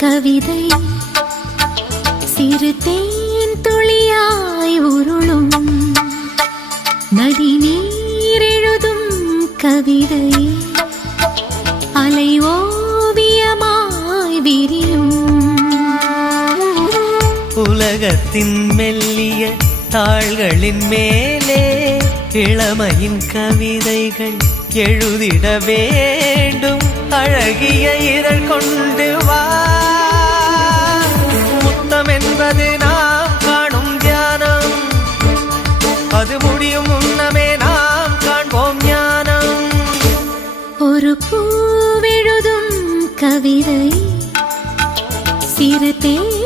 கவிதை சிறு தேன் துளியாய் உருளும் நதி நீர் எழுதும் கவிதை அலை ஓவியமாய் விரியும். உலகத்தின் மெல்லிய தாள்களின் மேலே இளமையின் கவிதைகள் எழுதிட வேண்டும். அழகிய இதழ் கொண்டு வா. முத்தம் என்பது நாம் காணும் தியானம், அது முடியும் முன்னமே நாம் காண்போம் ஞானம். ஒரு பூவெழுதும் கவிதை சிறு தேன்